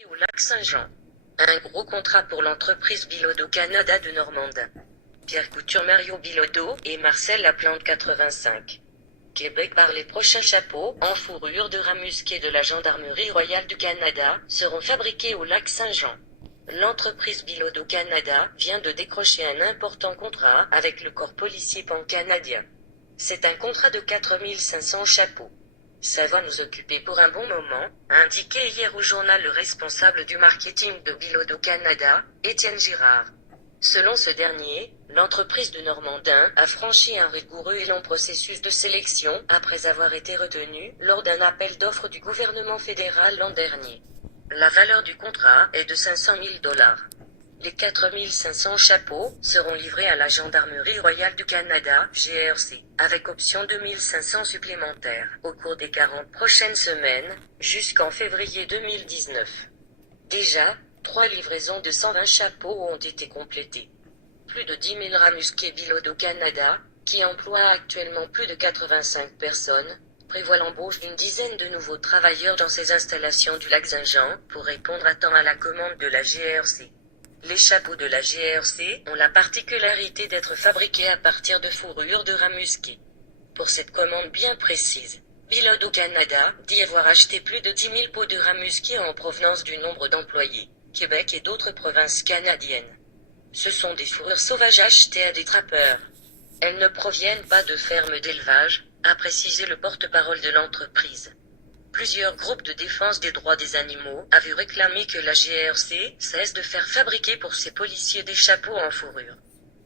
Au lac Saint-Jean. Un gros contrat pour l'entreprise Bilodeau Canada de Normandin. Pierre Couture, Mario Bilodeau et Marcel Laplante 85. Québec par les prochains chapeaux en fourrure de rat musqué de la Gendarmerie royale du Canada seront fabriqués au lac Saint-Jean. L'entreprise Bilodeau Canada vient de décrocher un important contrat avec le corps policier pan-canadien. C'est un contrat de 4500 chapeaux. Ça va nous occuper pour un bon moment, a indiqué hier au journal le responsable du marketing de Bilodeau Canada, Étienne Girard. Selon ce dernier, l'entreprise de Normandin a franchi un rigoureux et long processus de sélection après avoir été retenue lors d'un appel d'offres du gouvernement fédéral l'an dernier. La valeur du contrat est de 500 000 $. Les 4500 chapeaux seront livrés à la Gendarmerie royale du Canada, GRC, avec option de 1500 supplémentaires, au cours des 40 prochaines semaines, jusqu'en février 2019. Déjà, 3 livraisons de 120 chapeaux ont été complétées. Plus de 10 000 rats musqués Bilodeau Canada, qui emploie actuellement plus de 85 personnes, prévoit l'embauche d'une dizaine de nouveaux travailleurs dans ces installations du lac Saint-Jean, pour répondre à temps à la commande de la GRC. Les chapeaux de la GRC ont la particularité d'être fabriqués à partir de fourrure de rat musqué. Pour cette commande bien précise, Bilodeau Canada dit avoir acheté plus de 10 000 pots de rat musqué en provenance du nombre d'employés, Québec et d'autres provinces canadiennes. Ce sont des fourrures sauvages achetées à des trappeurs. Elles ne proviennent pas de fermes d'élevage, a précisé le porte-parole de l'entreprise. Plusieurs groupes de défense des droits des animaux avaient réclamé que la GRC cesse de faire fabriquer pour ses policiers des chapeaux en fourrure.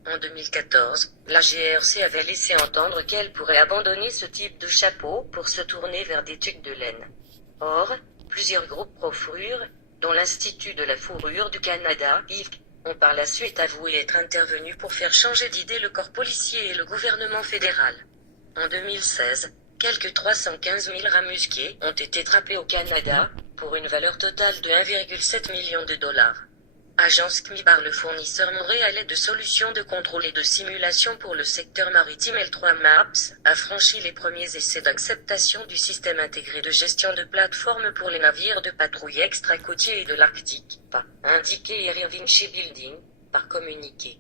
En 2014, la GRC avait laissé entendre qu'elle pourrait abandonner ce type de chapeau pour se tourner vers des tuques de laine. Or, plusieurs groupes pro-fourrure, dont l'Institut de la fourrure du Canada, IFC, ont par la suite avoué être intervenus pour faire changer d'idée le corps policier et le gouvernement fédéral. En 2016, quelques 315 000 rats musqués ont été trappés au Canada, pour une valeur totale de 1,7 million de $. Agence CMI par le fournisseur montréalais de solutions de contrôle et de simulation pour le secteur maritime L3 Maps, a franchi les premiers essais d'acceptation du système intégré de gestion de plateforme pour les navires de patrouille extra-côtiers et de l'Arctique, a indiqué hier Vinci Building, par communiqué.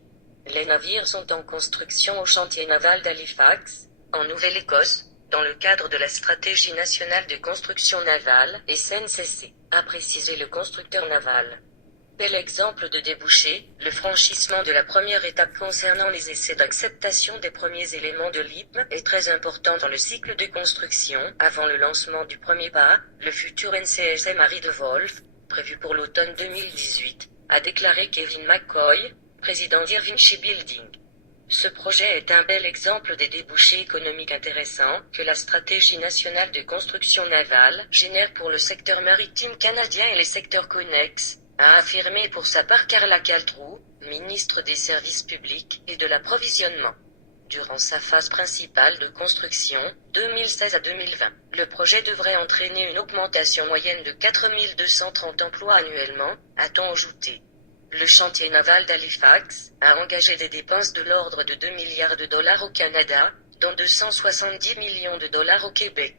Les navires sont en construction au chantier naval d'Halifax, en Nouvelle-Écosse, dans le cadre de la Stratégie nationale de construction navale, SNCC, a précisé le constructeur naval. Bel exemple de débouché, le franchissement de la première étape concernant les essais d'acceptation des premiers éléments de l'IPM est très important dans le cycle de construction, avant le lancement du premier pas, le futur NCSM Harry de Wolf, prévu pour l'automne 2018, a déclaré Kevin McCoy, président d'Irvinci Building. Ce projet est un bel exemple des débouchés économiques intéressants que la Stratégie nationale de construction navale génère pour le secteur maritime canadien et les secteurs connexes, a affirmé pour sa part Carla Caltrou, ministre des Services publics et de l'Approvisionnement. Durant sa phase principale de construction, 2016 à 2020, le projet devrait entraîner une augmentation moyenne de 4 230 emplois annuellement, a-t-on ajouté. Le chantier naval d'Halifax a engagé des dépenses de l'ordre de 2 milliards de dollars au Canada, dont 270 millions de dollars au Québec.